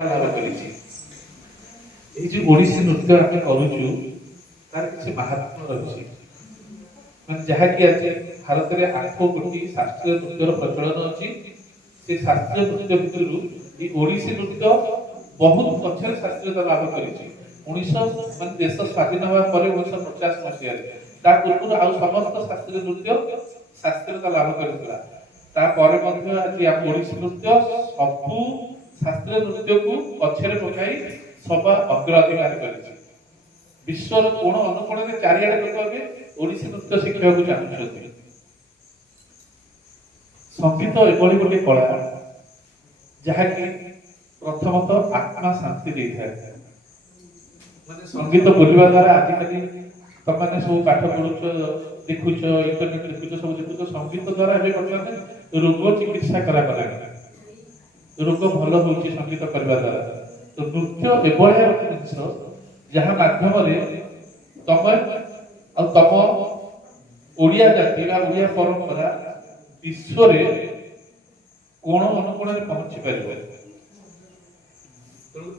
ଲାଭ କରିଛି। এই যে ওড়িশি নৃত্য ଆମେ କରୁଛୁ ତାର କିଛି ମାହାତ୍ମ୍ୟ ରହିଛି, ମାନେ ଯାହାକି ଆଜି ଭାରତରେ 8 କୋଟି ଶାସ୍ତ୍ରୀୟ ନୃତ୍ୟର ପ୍ରଚଳନ ଅଛି। ସେ ଶାସ୍ତ୍ରୀୟ ନୃତ୍ୟ ଭିତରୁ এই ଓଡିଶୀ ନୃତ୍ୟ ବହୁତ ପଛରେ ଶାସ୍ତ୍ରୀୟତା ଲାଭ କରିଛି। 1900 ମାନେ ଦେଶ ସ୍ୱାଧୀନ ହେବା ପରେ 1950 ମସିହାରେ, ତା ପୂର୍ବରୁ ଆଉ ସମସ୍ତ ଶାସ୍ତ୍ରୀୟ ନୃତ୍ୟ ଶାସ୍ତ୍ରୀୟତା ଲାଭ କରିଥିଲା। ତାପରେ ମଧ୍ୟ ଆଜି ଆମ ଓଡିଶୀ ନୃତ୍ୟ ସବୁ ଶାସ୍ତ୍ରୀୟ ନୃତ୍ୟକୁ ପଛରେ ପକାଇ ସବା ଅଗ୍ରାଧିକାର କରିଛି। ବିଶ୍ୱର କୋଣ ଅନୁକୋଣରେ ଚାରିଆଡେ ଲୋକ ଏବେ ଓଡିଶୀ ନୃତ୍ୟ ଶିଖିବାକୁ ଚାହୁଁଛନ୍ତି। ସଙ୍ଗୀତ ଏଭଳି ଗୋଟେ କଳା ଯାହାକି ପ୍ରଥମତଃ ଆତ୍ମା ଶାନ୍ତି ଦେଇଥାଏ। ମାନେ ସଙ୍ଗୀତ ବୋଲିବା ଦ୍ୱାରା ଆଜିକାଲି ତମାନେ ସବୁ ପାଠ ପଢୁଛ, ଦେଖୁଛ, ଇଣ୍ଟରନେଟ ଦେଖୁଛ, ସବୁ ଦେଖୁଛ, ସଙ୍ଗୀତ ଦ୍ୱାରା ଏବେ ବର୍ତ୍ତମାନ ରୋଗ ଚିକିତ୍ସା କରାଗଲାଣି। ରୋଗ ଭଲ ହଉଛି ସଙ୍ଗୀତ କରିବା ଦ୍ୱାରା। ତ ନୃତ୍ୟ ଏଭଳିଆ ଗୋଟେ ଜିନିଷ ଯାହା ମାଧ୍ୟମରେ ତମେ ଆଉ ତମ ଓଡ଼ିଆ ଜାତି ବା ଓଡ଼ିଆ ପରମ୍ପରା ବିଶ୍ୱରେ କୋଣ ଅନୁକୋଣରେ ପହଞ୍ଚି ପାରିବ।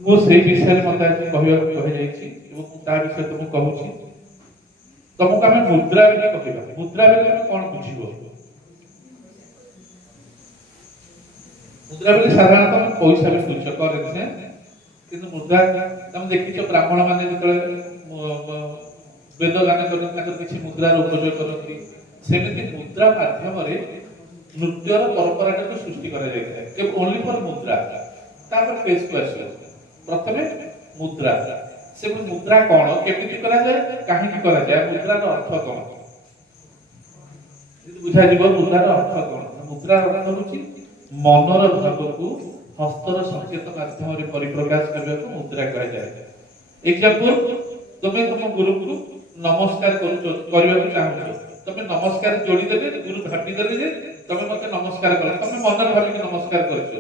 ମୁଁ ସେଇ ବିଷୟରେ ମତେ ଆଜି କହିବାକୁ କୁହାଯାଇଛି ଏବଂ ତା ବିଷୟରେ ମୁଁ କହୁଛି। ତମକୁ ଆମେ ମୁଦ୍ରା ବୋଲି କହିବା। ମୁଦ୍ରା ବୋଲି ତମେ କଣ ବୁଝିବ? ମୁଦ୍ରା ବୋଲି ସାଧାରଣତଃ ପଇସା ବି ବୁଝ କରେନ୍ସି, କିନ୍ତୁ ମୁଦ୍ରା ତମେ ଦେଖିଛ ବ୍ରାହ୍ମଣ ମାନେ ଯେତେବେଳେ ବେଦ ଗାନ କରନ୍ତି ତାଙ୍କର କିଛି ମୁଦ୍ରାର ଉପଯୋଗ କରନ୍ତି। ସେମିତି ମୁଦ୍ରା ମାଧ୍ୟମରେ ନୃତ୍ୟର ପରମ୍ପରାଟାକୁ ସୃଷ୍ଟି କରାଯାଇଥାଏ। ଓନ୍ଲି ଫର ମୁଦ୍ରା। ତାପରେ ଫେସକୁ ଆସିବ। ପ୍ରଥମେ ମୁଦ୍ରା। ସେ ମୁଦ୍ରା କଣ, କେମିତି କରାଯାଏ, କାହିଁକି କରାଯାଏ, ମୁଦ୍ରାର ଅର୍ଥ କଣ ବୁଝାଯିବ। ମୁଦ୍ରାର ଅର୍ଥ କଣ? ମୁଦ୍ରାର ଅର୍ଥ ହେଉଛି ମନର ଭାବକୁ ହସ୍ତର ସଂକେତ ମାଧ୍ୟମରେ ପରିପ୍ରକାଶ କରିବାକୁ ମୁଦ୍ରା କୁହାଯାଏ। ଏକ୍ସାମ୍ପଲ, ତୁମେ ତୁମ ଗୁରୁଙ୍କୁ ନମସ୍କାର କରିବାକୁ ଚାହୁଁଛ। ତମେ ନମସ୍କାର ଯୋଡ଼ିଦେଲେ, ଗୁରୁ ଭାବିଦେଲେ ଯେ ତମେ ମତେ ନମସ୍କାର କର, ତମେ ମନରେ ଭାବିକି ନମସ୍କାର କରିଛ,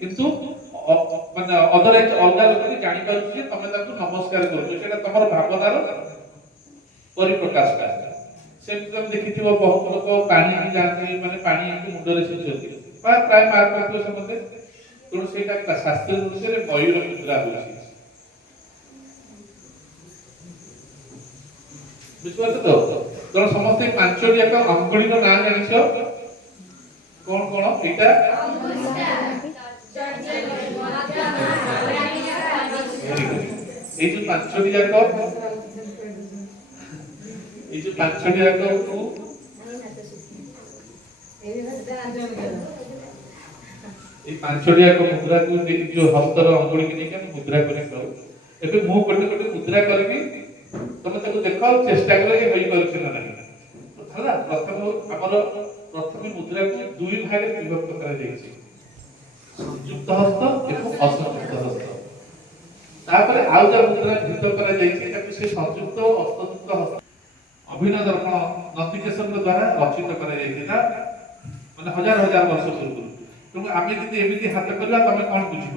କିନ୍ତୁ ମାନେ ଅଦରୱାଇଜ ଅଲଗା ଲୋକ ଜାଣିପାରୁଛି ଯେ ତମେ ତାଙ୍କୁ ନମସ୍କାର କରୁଛ। ସେଇଟା ତମର ଭାବନାର ପରିପ୍ରକାଶ। ସେମିତି ତମେ ଦେଖିଥିବ ବହୁତ ଲୋକ ପାଣି ଯାଆନ୍ତି, ମାନେ ପାଣି ମୁଣ୍ଡରେ ଛିଞ୍ଚନ୍ତି ବା ପ୍ରାୟ ମାର୍କ କରିଥିବ ସମସ୍ତେ। ତେଣୁ ସେଇଟା ଶାସ୍ତ୍ରୀୟ ଦୃଶ୍ୟରେ ମୟୂର ମୁଦ୍ରା ହଉଛି। ବୁଝିପାରୁଛ ତ? ତେଣୁ ସମସ୍ତେ 5ଟି ଯାକ ଅଙ୍ଗୁଳିର ନାଁ ଜାଣିଛ କଣ କଣ? ଏଇଟା ଏଇ ଯୋଉ 5ଟି ଯାକ, ଏଇ ଯୋଉ 5ଟି ଯାକକୁ এই 5ଟି ଯାକ ମୁଦ୍ରାକୁ ଯୋଉ ହସ୍ତର ଅଙ୍ଗୁଳିକି ନେଇକି ଆମେ ମୁଦ୍ରା କରିଥାଉ। ଏବେ ମୁଁ ଗୋଟେ ଗୋଟେ ମୁଦ୍ରା କରିବି, ତମେ ତାକୁ ଦେଖ, ଚେଷ୍ଟା କର ଯେ ହୋଇପାରୁଛି ନା ନାହିଁ। ହେଲା, ପ୍ରଥମେ ମୁଦ୍ରାକୁ 2 ଭାଗରେ ବିଭକ୍ତ କରାଯାଇଛି, ସଂଯୁକ୍ତ ହସ୍ତ ଏବଂ ଅସଂଯୁକ୍ତ ହସ୍ତ। ତାପରେ ଆଉ ଯାହା ମୁଦ୍ରା ଭିନ୍ନ କରାଯାଇଛି ତାକୁ ସେ ସଂଯୁକ୍ତ ଓ ଅସଂଯୁକ୍ତ ହସ୍ତ ଅଭିନୟ ଦର୍ପଣ ନନ୍ଦିକେଶ୍ୱରଙ୍କ ଦ୍ୱାରା ରଚିତ କରାଯାଇଥିଲା, ମାନେ ହଜାର ହଜାର ବର୍ଷ ପୂର୍ବରୁ। ତେଣୁ ଆମେ ଯଦି ଏମିତି ହାତ କରିବା, ତମେ କଣ ବୁଝିବ?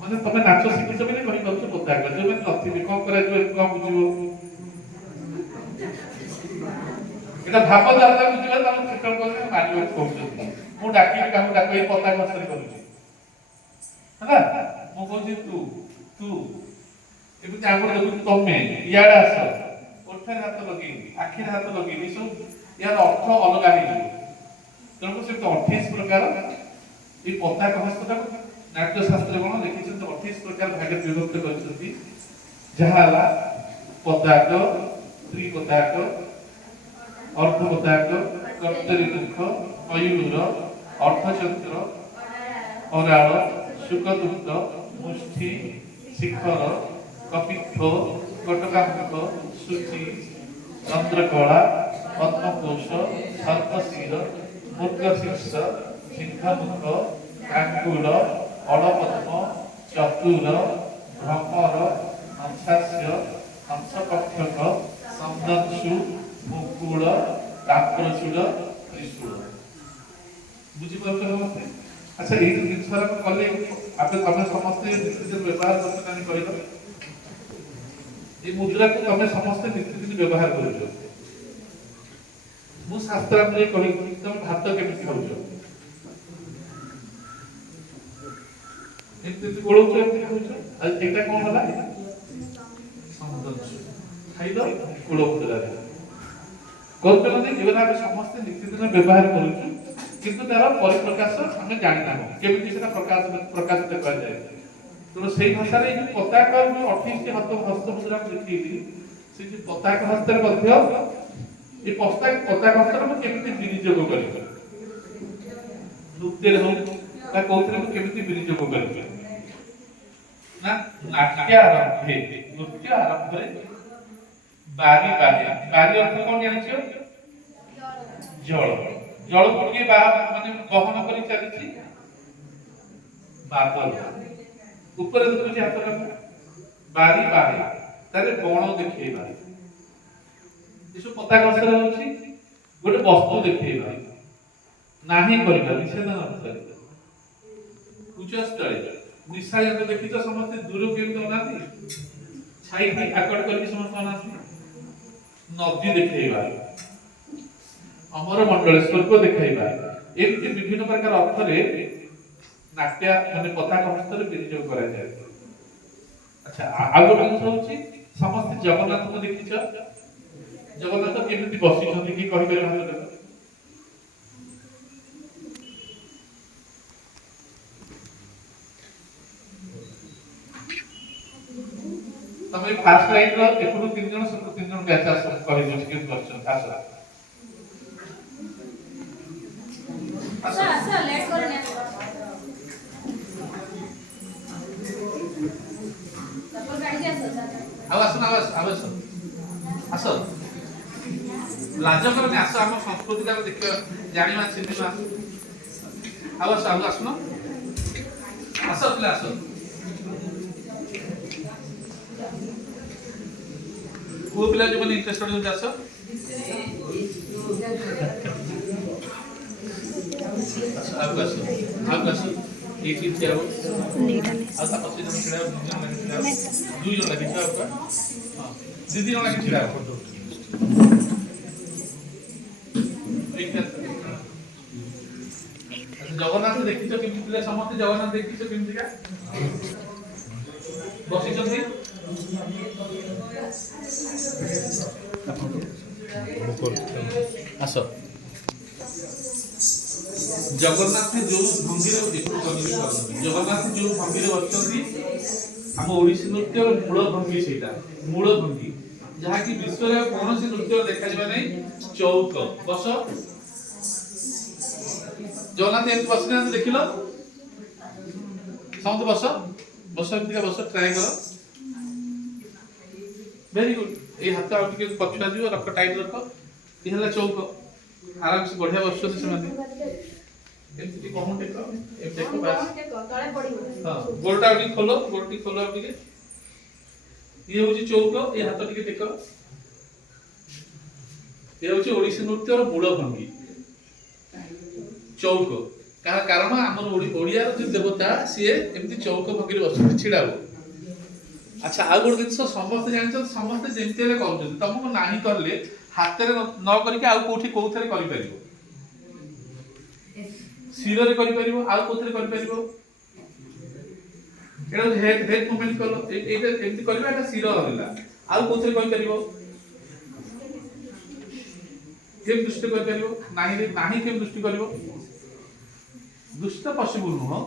ମାନେ ତମେ ନାଚ ଶିଖିଛ ବୋଲି କହିପାରୁଛ ପୋତାକ। ଯୋଉମାନେ ନଥିବେ କଣ କରାଯିବ, କଣ ବୁଝିବ? এটা ଭାବ ଦ୍ୱାରା ବୁଝିଲେ ତମେ ଚିତ୍ର କରି ମାନିବାକୁ କହୁଛନ୍ତି। ମୁଁ ଡାକିବି କାହାକୁ ଡାକ, ଏଇ ପତାକା ହସ୍ତରେ କରୁଛି, ହେଲା। ମୁଁ କହୁଛି ତୁ ତୁ, ଏମିତି ଆଙ୍ଗୁଳି ଦେଖୁଛି ତମେ, ଇଆଡେ ଆସ, ଓଠରେ ହାତ ଲଗେଇବି, ଆଖିରେ ହାତ ଲଗେଇବି, ସବୁ ଏହାର ଅର୍ଥ ଅଲଗା ହେଇଯିବ। ତେଣୁ ସେ 28 ପ୍ରକାର এই ପତାକା ହସ୍ତଟାକୁ ନାଟ୍ୟଶାସ୍ତ୍ର କଣ ଲେଖିଛନ୍ତି, 28 ପ୍ରକାର ଭାଗରେ ବିଭକ୍ତ କରିଛନ୍ତି। ଯାହା ହେଲା ପତାକ, ତ୍ରିପତାକ, ଅର୍ଦ୍ଧପତାକ, କର୍ତ୍ତରୀ ମୁଖ, ମୟୂର, ଅର୍ଦ୍ଧଚନ୍ଦ୍ର, ଅରାଳ, ଶୁକଦୁକ୍ତ, ମୁଷ୍ଟି, ଶିଖର, କପିତ୍ଥ, କଟକାମୁଖ, ସୂଚି, ଚନ୍ଦ୍ରକଳା, ପଦ୍ମକୋଷ, ସର୍ପଶିର, ମୃଗଶୀର୍ଷ, ସିଂହମୁଖ, କାଙ୍ଗୁଳ, ଅଳପଦ୍ମ, ଚତୁର, ଭ୍ରମର, ହଂସାସ୍ୟ, ହଂସପକ୍ଷକ, ସଂଦଂଶୁ, ମୁକୁଳ, ତାମ୍ରଚୂଳ, ତ୍ରିଶୂଳ। ବୁଝିପାରୁଛ ସମସ୍ତେ? ଆଚ୍ଛା, ଏଇ ଜିନିଷ କଲେ ତମେ ସମସ୍ତେ ନିତିଦିନ ବ୍ୟବହାର କରୁଛ ନା କହିଲ? এই ମୁଦ୍ରାକୁ ତମେ ସମସ୍ତେ ନିତିଦିନ ବ୍ୟବହାର କରୁଛ। ମୁଁ ଶାସ୍ତ୍ରାନ୍ତରେ କହିବି, ତମେ ଭାତ କେମିତି ଖାଉଛ? ଏମିତି ଗୋଳଉଛ ଏମିତି ହଉଛ। ଆଉ ଏଇଟା କଣ ହେଲା ସମୁଦ୍ର ଖାଇଲ କୂଳ କୁଳରେ କରୁଛନ୍ତି। ଏଗୁଡ଼ା ଆମେ ସମସ୍ତେ ନିତିଦିନ ବ୍ୟବହାର କରୁଛୁ, କିନ୍ତୁ ତାର ପରିପ୍ରକାଶ ଆମେ ଜାଣିନାହୁଁ କେମିତି ସେଟା ପ୍ରକାଶିତ କରାଯାଏ। ତେଣୁ ସେଇ ଭାଷାରେ ଏଇ ପତାକା ଯୋଉ 28ଟି ହସ୍ତମୁଦ୍ରା ଦେଖେଇଲି, ସେ ଯୋଉ ପତାକା ହସ୍ତରେ ମଧ୍ୟ এই ପତାକା ହସ୍ତରେ ମୁଁ କେମିତି ବିନିଯୋଗ କରିବି, ନୃତ୍ୟରେ ହଉ ବା କୋଉଥିରେ ମୁଁ କେମିତି ବିନିଯୋଗ କରିବି ନା ନାଟ୍ୟ ଆରମ୍ଭେ, ନୃତ୍ୟ ଆରମ୍ଭରେ ବାରି ବାରି ବାରି ଅର୍ଥ କଣ ଜାଣିଛ? ଜଳ। ଜଳକୁ କିଏ ମାନେ ବହନ କରି ଚାଲିଛି ବାଦଲ। ଉପରେ ଦେଖୁଛି ହାତଟା ବାରି ବାରି ତାରେ ବଣ ଦେଖେଇବା। ଏସବୁ ପତାକା ହସ୍ତରେ ହଉଛି ଗୋଟେ ବସ୍ତୁ ଦେଖେଇବା, ନାହିଁ କରିବା ନିଷେଧ ନଥାଏ। ଉଚ୍ଚସ୍ଥଳେ ନିଶାୟନ୍ତ ଦେଖିଛ ସମସ୍ତେ ଦୂର କେମିତି ଅନାନ୍ତି, ଛାଇ ଆକଟ କରିକି ସମସ୍ତେ ଅନାନ୍ତି। ନଦୀ ଦେଖେଇବା, ଅମର ମଣ୍ଡଳ ସ୍ୱର୍ଗ ଦେଖାଇବା, ଏମିତି ବିଭିନ୍ନ ପ୍ରକାର ଅର୍ଥରେ ନାଟ୍ୟ ମାନେ ପତାକା ହସ୍ତରେ ବିନିଯୋଗ କରାଯାଏ। ଆଚ୍ଛା, ଆଉ ଗୋଟେ ଜିନିଷ ହଉଛି ସମସ୍ତେ ଜଗନ୍ନାଥଙ୍କୁ ଦେଖିଛ, ଜଗନ୍ନାଥ କେମିତି ବସିଛନ୍ତି କି କହିପାରିବେ ହାତ ଦେଖ। ତମେ ଫାର୍ଷ୍ଟ ଲାଇନ୍ ର ଏପଟୁ 3 ଜଣ ସେପଟୁ 3 ଜଣ ବ୍ୟାଚ୍ ଆସ କହିଦିଅ କେମିତି ବସିଛନ୍ତି। ଆସ ଆସ ଲେଟ୍ କରନି। ତାପରେ ଗାଡି ଆସ। ଆଉ ଆସ ଆସ ଲାଜ କରନି, ଆସ ଆମ ସଂସ୍କୃତି ଟା ଦେଖିବା ଜାଣିବା ଚିହ୍ନିବା। ଆଉ ଆସୁନ ଆସ ପିଲା ଆସ। ପୁଅ ପିଲା ଯୋଉମାନେ ଇଣ୍ଟରେଷ୍ଟେଡ ଅଛନ୍ତି ଆସ। ଆସ ଏଇଠି ଠିଆ ହୁଅ। ଆଉ ତା ପଛରେ ଜଣ ଛିଡ଼ା ହୁଅ, 2 ଜଣ ଲାଗି ଛିଡ଼ା ହୁଅ। ହଁ 2 ଜଣ ଲାଗି ଛିଡ଼ା ହୁଅ। ଜଗନ୍ନାଥ ଦେଖିଛ କେମିତି ଥିଲେ? ସମସ୍ତେ ଜଗନ୍ନାଥ ଦେଖିଛ କେମିତିକା ବସିଛନ୍ତି? ଆସ। ଜଗନ୍ନାଥ ଯୋଉ ଭଙ୍ଗୀରେ ଜଗନ୍ନାଥ ଯୋଉ ଭଙ୍ଗୀରେ ବସିଛନ୍ତି, ଆମ ଓଡ଼ିଶୀ ନୃତ୍ୟର ମୂଳ ଭଙ୍ଗୀ ସେଇଟା, ମୂଳ ଭଙ୍ଗୀ ଯାହାକି ବିଶ୍ୱରେ କୌଣସି ନୃତ୍ୟ ଦେଖାଯିବା ନାହିଁ। ଚୌକ ବସ। ଜଗନ୍ନାଥ ଏମିତି ବସିନାହାନ୍ତି ଦେଖିଲ? ସମସ୍ତେ ବସ ଏମିତିକା ବସ, ଟ୍ରାଏ କର। Very good. ଏଇ ହାତ ଆଉ ଟିକେ ପଛୁଆ ଯିବ, ରଖ ଟାଇଟ୍ ରଖ। ଏ ହେଲା ଚୌକ, ଆରାମସେ ବଢିଆ ବସୁଛନ୍ତି ସେମାନେ। ଏମିତି ଟିକେ କମ ଟେକ, ଏମିତି ଟେକ ବାସ୍। ହଁ ଗୋଡ଼ଟା ଆଉ ଟିକେ ଖୋଲ, ଗୋଡ଼ ଟିକେ ଖୋଲ ଆଉ ଟିକେ। ଇଏ ହଉଛି ଚୌକ, ଏ ହାତ ଟିକେ ଟେକ। ଏ ହଉଛି ଓଡ଼ିଶୀ ନୃତ୍ୟର ମୂଳ ଭଙ୍ଗୀ ଚୌକ। କାରଣ ଆମର ଓଡ଼ିଆର ଯୋଉ ଦେବତା ସିଏ ଏମିତି ଚୌକ ଭଙ୍ଗୀରେ ବସୁଛନ୍ତି, ଛିଡ଼ା ହୁଅ। ଆଚ୍ଛା, ଆଉ ଗୋଟେ ଜିନିଷ ସମସ୍ତେ ଜାଣିଛନ୍ତି, ସମସ୍ତେ ଯେମିତି ହେଲେ କରୁଛନ୍ତି। ତମକୁ ନାହିଁ କଲେ ହାତରେ ନ କରିକି ଆଉ କୋଉଥିରେ କରିପାରିବ। ଶିରରେ କରିପାରିବ, ଆଉ କୋଉଥିରେ କରିପାରିବ। ଏଇଟା ହେଡ୍ ମୁଭମେଣ୍ଟ କଲ, ଏଇଟା ଏମିତି କରିବା, ଏଟା ଶିର ହେଲା। ଆଉ କୋଉଥିରେ କରିପାରିବ? କେମିତି ଦୃଷ୍ଟି କରିପାରିବ? ନାହିଁ କେମିତି ଦୃଷ୍ଟି କରିବ? ଦୃଷ୍ଟି ପସିବୁଲ ନୁହଁ।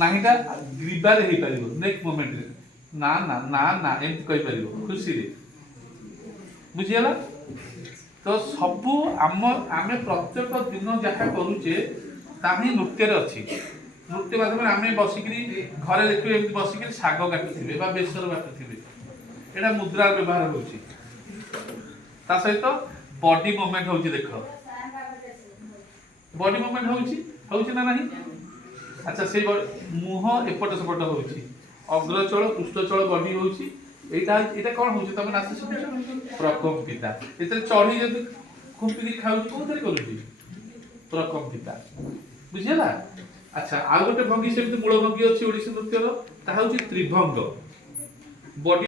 ନାହିଁଟା ଗ୍ରୀବାରେ ହେଇପାରିବ, ନେକ୍ ମୁଭମେଣ୍ଟରେ ନା ନା ନା ନା ଏମିତି କହିପାରିବ ଖୁସିରେ। ବୁଝିଗଲା? ତ ସବୁ ଆମେ ପ୍ରତ୍ୟେକ ଦିନ ଯାହା କରୁଛେ ତାହା ହିଁ ନୃତ୍ୟରେ ଅଛି। ନୃତ୍ୟ ମାଧ୍ୟମରେ ଆମେ ବସିକିରି ଘରେ ଦେଖିବେ, ଏମିତି ବସିକିରି ଶାଗ କାଟୁଥିବେ ବା ବେସର ବାଟୁଥିବେ, ଏଇଟା ମୁଦ୍ରାର ବ୍ୟବହାର ହଉଛି। ତା ସହିତ ବଡି ମୁଭମେଣ୍ଟ ହଉଛି, ଦେଖ ବଡି ମୁଭମେଣ୍ଟ ହଉଛି ନା ନାହିଁ? ଆଚ୍ଛା, ସେଇ ମୁହଁ ଏପଟ ସେପଟ ହଉଛି, ଅଗ୍ରଚଳ ପୃଷ୍ଠଚଳ ବଡି ହଉଛି। ଏଇଟା କଣ ହଉଛି? ତମେ ନାଚ ଶିଖୁଛ, ପ୍ରକମ୍ପିତା। ଏଥିରେ ଚଢି ଯଦି ଖୁମ୍ପିକି ଖାଉଛି, କୋଉଥିରେ କରୁଛି? ପ୍ରକମ୍ପିତା। ବୁଝିହେଲା? ଆଚ୍ଛା, ଆଉ ଗୋଟେ ଭଙ୍ଗୀ ସେମିତି ମୂଳ ଭଙ୍ଗୀ ଅଛି ଓଡ଼ିଶୀ ନୃତ୍ୟର, ତାହା ହଉଛି ତ୍ରିଭଙ୍ଗ। ବଡି